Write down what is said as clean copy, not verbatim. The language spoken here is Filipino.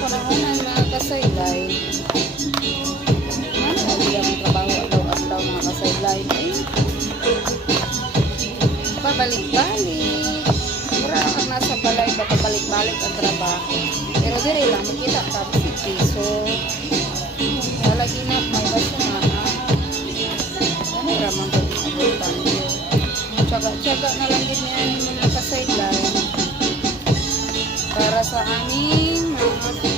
panahon mga kasaylay. Ano ang trabaho adlaw-adlaw mga kasaylay? Pabalik-balik. Mura kang nasa balay, baka balik-balik ang trabaho. Pero dire lang, makita ka, 50 piso. Lagi na, may baso na. Ano ramang pag-abutan niyo? Tsaga-tsaga na lang din niya mga kasaylay. Para sa aming mga